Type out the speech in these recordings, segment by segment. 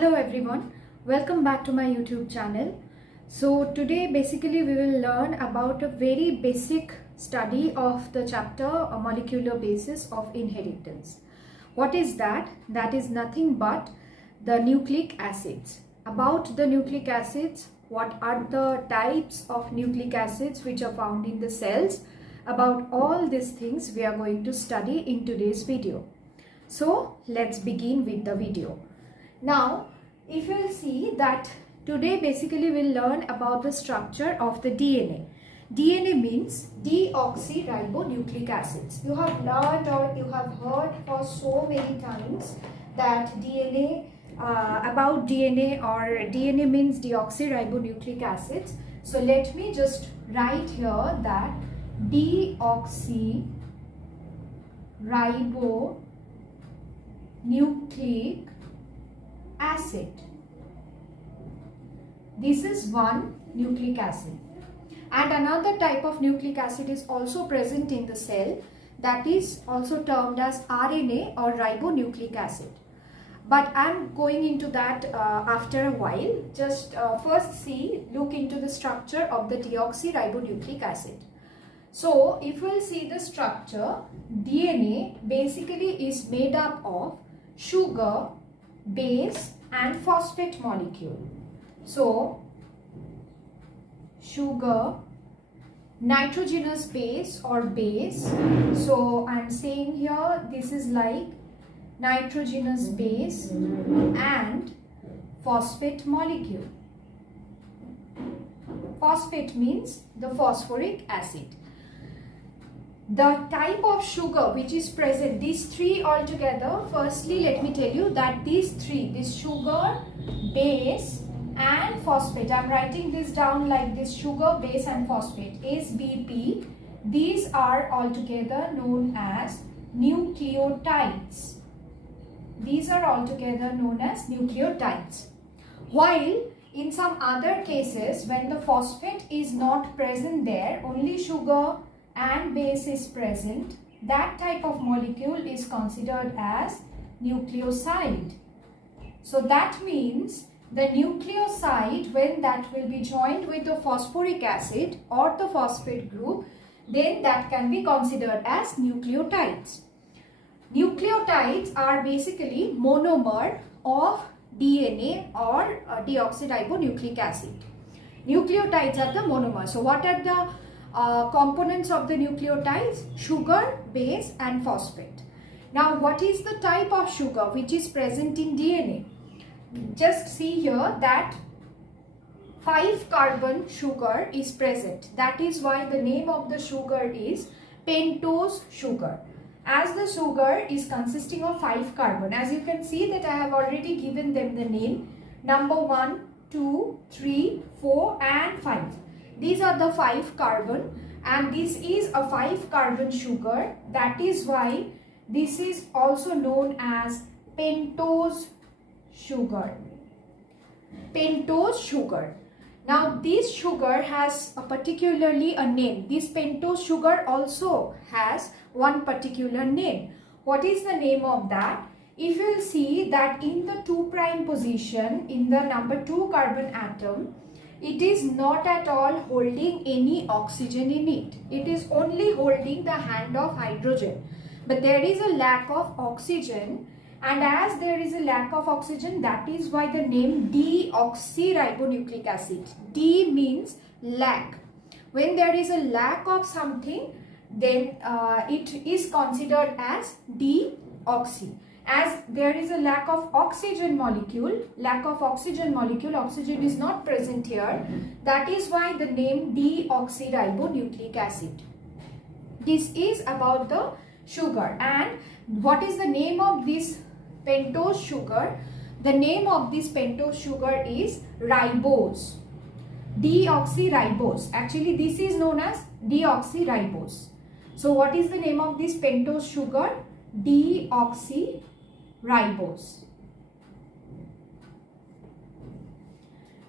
Hello everyone, welcome back to my YouTube channel. So today basically we will learn about a very basic study of the chapter a molecular basis of inheritance. What is that? That is nothing but the nucleic acids. About the nucleic acids, what are the types of nucleic acids which are found in the cells? About all these things we are going to study in today's video. So let's begin with the video. Now, if you will see that today basically we'll learn about the structure of the DNA. DNA means deoxyribonucleic acids. You have learned or you have heard for so many times that about DNA or DNA means deoxyribonucleic acids. So let me just write here that deoxyribonucleic acid. This is one nucleic acid, and another type of nucleic acid is also present in the cell, that is also termed as RNA or ribonucleic acid. But I'm going into that after a while. Just first look into the structure of the deoxyribonucleic acid. So if we'll see the structure, DNA basically is made up of sugar, base and phosphate molecule. So sugar, nitrogenous base or base. So I'm saying here this is like nitrogenous base and phosphate molecule. Phosphate means the phosphoric acid. The type of sugar which is present, these three altogether, firstly let me tell you that these three, this sugar, base and phosphate, I'm writing this down like this: sugar, base and phosphate, SBP. These are altogether known as nucleotides. These are altogether known as nucleotides. While in some other cases, when the phosphate is not present there, only sugar and base is present, that type of molecule is considered as nucleoside. So that means the nucleoside, when that will be joined with the phosphoric acid or the phosphate group, then that can be considered as nucleotides. Nucleotides are basically monomer of DNA or deoxyribonucleic acid. Nucleotides are the monomer. So what are the components of the nucleotides? Sugar, base and phosphate. Now what is the type of sugar which is present in DNA? Just see here that 5-carbon sugar is present. That is why the name of the sugar is pentose sugar, as the sugar is consisting of 5 carbon. As you can see that I have already given them the name, number 1, 2, 3, 4 and 5. These are the 5 carbon, and this is a 5-carbon sugar. That is why this is also known as pentose sugar. Pentose sugar. Now this sugar has particularly a name. This pentose sugar also has one particular name. What is the name of that? If you will see that in the 2' position, in the number 2 carbon atom, it is not at all holding any oxygen in it. It is only holding the hand of hydrogen. But there is a lack of oxygen, and as there is a lack of oxygen, that is why the name deoxyribonucleic acid. D means lack. When there is a lack of something, then it is considered as deoxy. As there is a lack of oxygen molecule, oxygen is not present here. That is why the name deoxyribonucleic acid. This is about the sugar. And what is the name of this pentose sugar? The name of this pentose sugar is ribose. Deoxyribose. Actually, this is known as deoxyribose. So what is the name of this pentose sugar? Deoxyribose.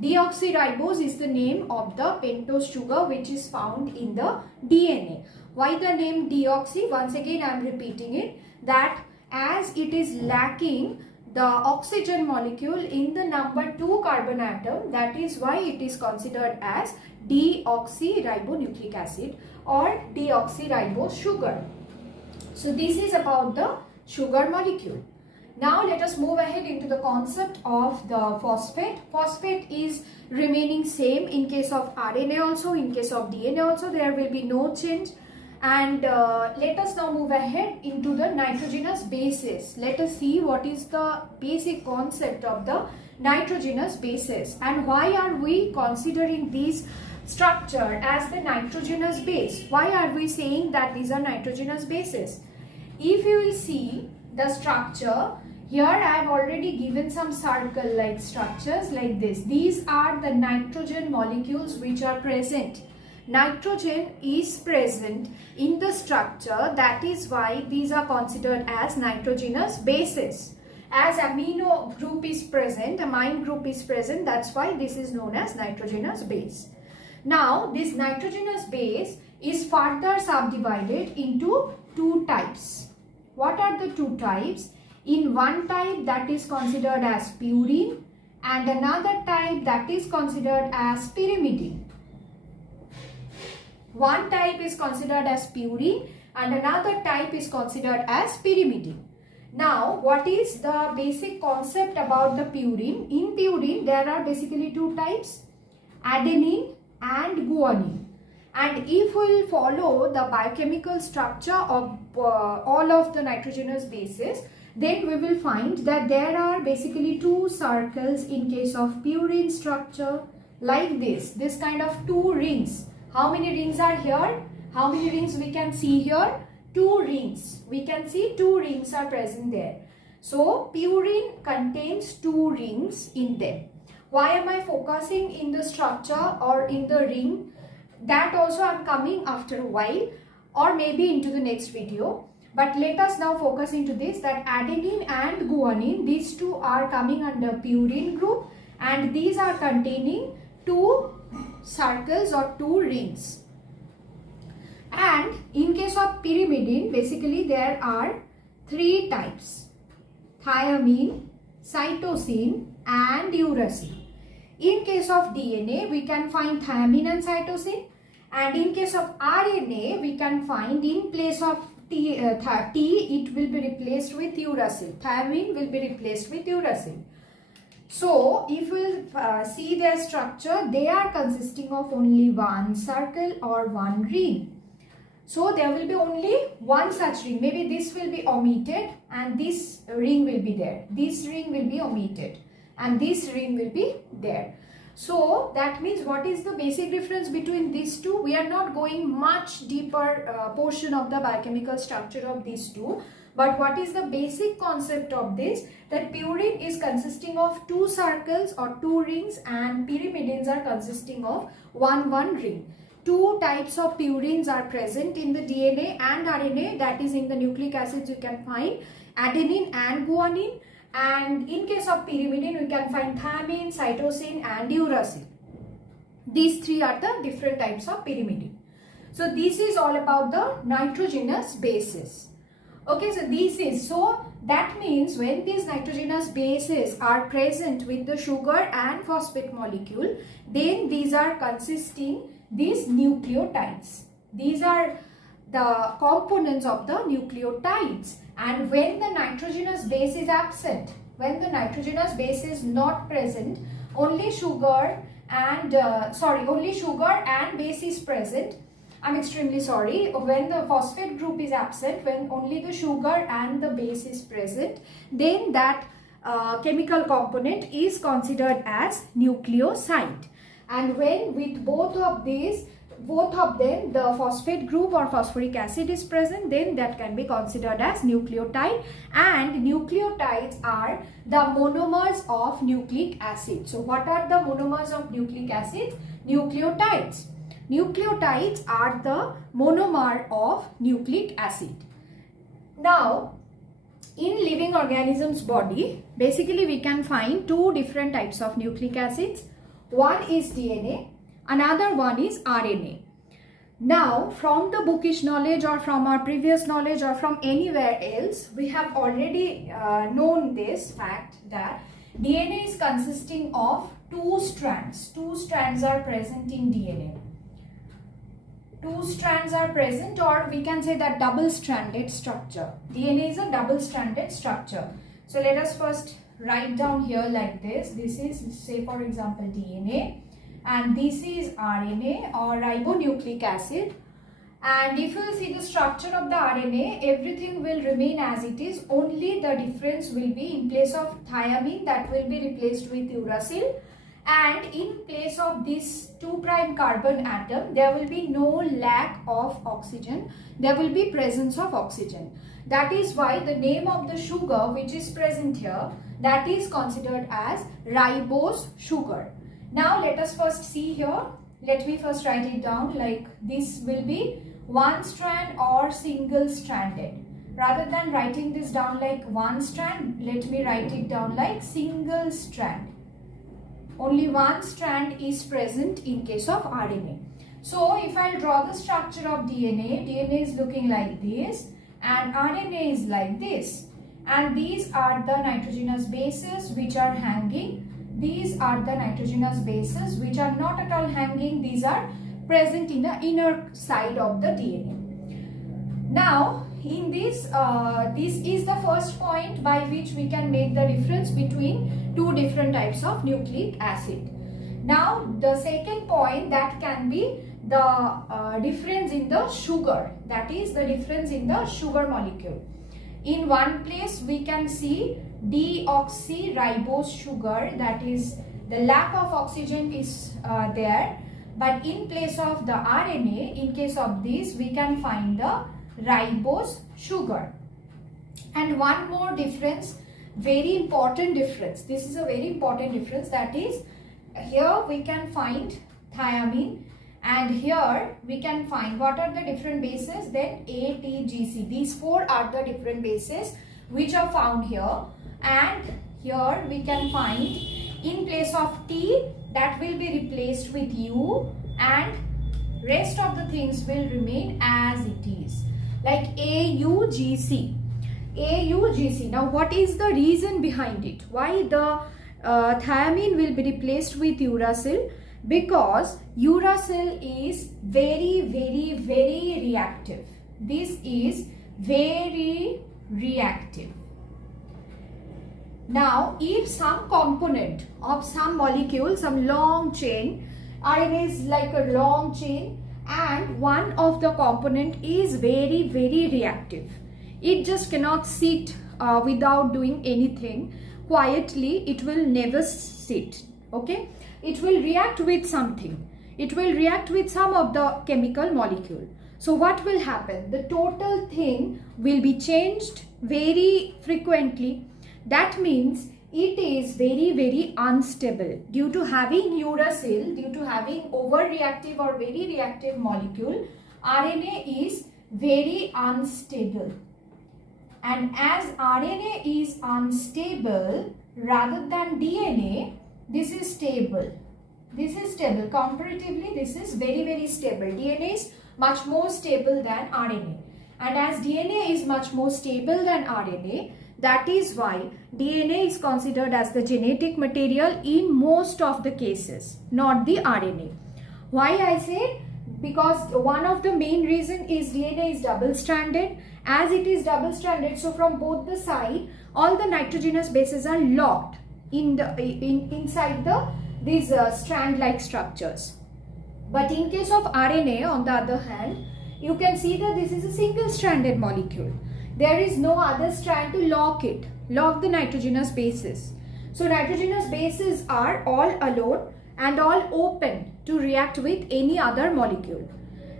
Deoxyribose is the name of the pentose sugar which is found in the DNA. Why the name deoxy? Once again I am repeating it, that as it is lacking the oxygen molecule in the number 2 carbon atom. That is why it is considered as deoxyribonucleic acid or deoxyribose sugar. So this is about the sugar molecule. Now let us move ahead into the concept of the phosphate. Phosphate is remaining same in case of RNA also, in case of DNA also, there will be no change. And let us now move ahead into the nitrogenous bases. Let us see what is the basic concept of the nitrogenous bases and why are we considering this structure as the nitrogenous base. Why are we saying that these are nitrogenous bases? If you will see the structure, here I have already given some circle like structures like this. These are the nitrogen molecules which are present. Nitrogen is present in the structure, that is why these are considered as nitrogenous bases. As amino group is present, amine group is present, that's why this is known as nitrogenous base. Now this nitrogenous base is further subdivided into two types. What are the two types? In one type that is considered as purine and another type that is considered as pyrimidine. One type is considered as purine and another type is considered as pyrimidine. Now what is the basic concept about the purine? In purine there are basically two types, adenine and guanine. And if we will follow the biochemical structure of all of the nitrogenous bases, then we will find that there are basically two circles in case of purine structure like this kind of two rings. How many rings are here? How many rings we can see here? Two rings. We can see two rings are present there. So purine contains two rings in them. Why am I focusing in the structure or in the ring? That also I am coming after a while or maybe into the next video. But let us now focus into this, that adenine and guanine, these two are coming under purine group and these are containing two circles or two rings. And in case of pyrimidine, basically there are three types: thiamine, cytosine and uracil. In case of DNA, we can find thiamine and cytosine, and in case of RNA, we can find in place of T, it will be replaced with uracil. Thiamine will be replaced with uracil. So, if we see their structure, they are consisting of only one circle or one ring. So, there will be only one such ring. Maybe this will be omitted and this ring will be there. This ring will be omitted and this ring will be there. So that means what is the basic difference between these two? We are not going much deeper portion of the biochemical structure of these two. But what is the basic concept of this? That purine is consisting of two circles or two rings and pyrimidines are consisting of one ring. Two types of purines are present in the DNA and RNA, that is in the nucleic acids you can find adenine and guanine. And in case of pyrimidine, we can find thiamine, cytosine and uracil. These three are the different types of pyrimidine. So this is all about the nitrogenous bases. Okay, so that means when these nitrogenous bases are present with the sugar and phosphate molecule, then these are consisting these nucleotides. These are the components of the nucleotides. And when the nitrogenous base is absent, when the nitrogenous base is not present, only sugar and base is present. I'm extremely sorry. When the phosphate group is absent, when only the sugar and the base is present, then that chemical component is considered as nucleoside. And when with both of them the phosphate group or phosphoric acid is present, then that can be considered as nucleotide. And nucleotides are the monomers of nucleic acid. So what are the monomers of nucleic acids? Nucleotides. Nucleotides are the monomer of nucleic acid. Now in living organisms body, basically we can find two different types of nucleic acids. One is DNA, another one is RNA. Now, from the bookish knowledge or from our previous knowledge or from anywhere else, we have already known this fact that DNA is consisting of two strands. Two strands are present in DNA. Two strands are present, or we can say that double-stranded structure. DNA is a double-stranded structure. So let us first write down here like this. This is, say for example, DNA, and this is RNA or ribonucleic acid. And if you see the structure of the RNA, everything will remain as it is. Only the difference will be in place of thiamine, that will be replaced with uracil, and in place of this 2' carbon atom, there will be no lack of oxygen. There will be presence of oxygen. That is why the name of the sugar which is present here, that is considered as ribose sugar. Now let us first see here. Let me first write it down like this will be one strand or single stranded. Rather than writing this down like one strand, let me write it down like single strand. Only one strand is present in case of RNA. So if I draw the structure of DNA, DNA is looking like this and RNA is like this. And these are the nitrogenous bases which are hanging. These are the nitrogenous bases which are not at all hanging. These are present in the inner side of the DNA. Now, in this, this is the first point by which we can make the difference between two different types of nucleic acid. Now, the second point, that can be the difference in the sugar. That is the difference in the sugar molecule. In one place, we can see deoxyribose sugar, that is the lack of oxygen is there, but in place of the RNA, in case of this, we can find the ribose sugar. And one more difference, very important difference, this is a very important difference, that is here we can find thiamine and here we can find what are the different bases, then ATGC. These four are the different bases which are found here, and here we can find in place of T, that will be replaced with U, and rest of the things will remain as it is, like AUGC. AUGC. Now what is the reason behind it? Why the thiamine will be replaced with uracil? Because uracil is very reactive. This is very reactive. Now, if some component of some molecule, some long chain, RNA is like a long chain, and one of the component is very reactive. It just cannot sit without doing anything. Quietly, it will never sit. Okay? It will react with something. It will react with some of the chemical molecule. So what will happen? The total thing will be changed very frequently. That means it is very unstable. Due to having uracil, due to having overreactive or very reactive molecule, RNA is very unstable. And as RNA is unstable rather than DNA, this is stable. This is stable. Comparatively, this is very stable. DNA is much more stable than RNA. And as DNA is much more stable than RNA, that is why DNA is considered as the genetic material in most of the cases, not the RNA. Why I say? Because one of the main reason is DNA is double-stranded. As it is double-stranded, so from both the side, all the nitrogenous bases are locked inside these strand-like structures. But in case of RNA, on the other hand, you can see that this is a single-stranded molecule. There is no other strand to lock the nitrogenous bases. So nitrogenous bases are all alone and all open to react with any other molecule.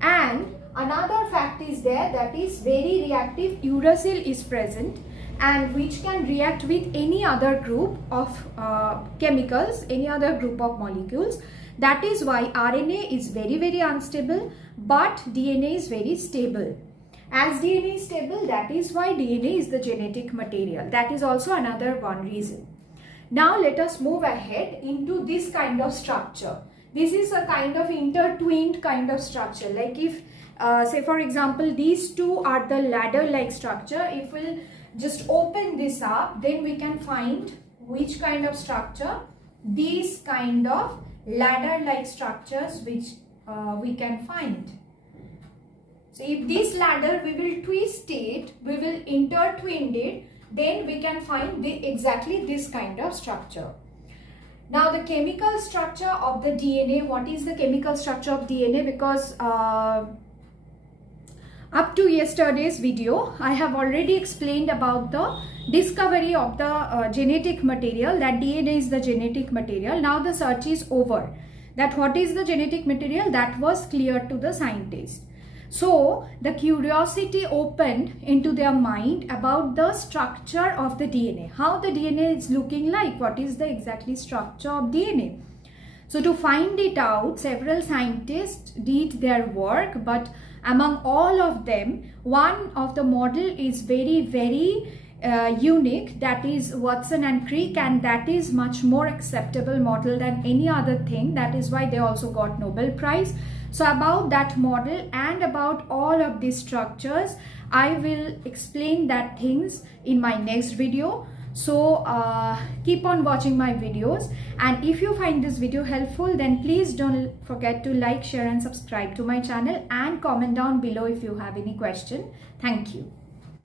And another fact is there, that is very reactive uracil is present, and which can react with any other group of chemicals, any other group of molecules. That is why RNA is very unstable, but DNA is very stable. As DNA is stable, that is why DNA is the genetic material. That is also another one reason. Now let us move ahead into this kind of structure. This is a kind of intertwined kind of structure. Like if say for example these two are the ladder like structure, if we'll just open this up, then we can find which kind of structure, these kind of ladder like structures which we can find. So if this ladder we will twist it, we will intertwine it, then we can find exactly this kind of structure. Now the chemical structure of the DNA, what is the chemical structure of DNA? Because up to yesterday's video, I have already explained about the discovery of the genetic material, that DNA is the genetic material. Now the search is over. That what is the genetic material, that was clear to the scientist. So the curiosity opened into their mind about the structure of the DNA. How the DNA is looking like, what is the exactly structure of DNA. So to find it out, several scientists did their work, but among all of them, one of the model is very unique, that is Watson and Crick, and that is much more acceptable model than any other thing. That is why they also got Nobel Prize. So about that model and about all of these structures, I will explain that things in my next video. So keep on watching my videos, and if you find this video helpful, then please don't forget to like, share and subscribe to my channel, and comment down below if you have any question. Thank you.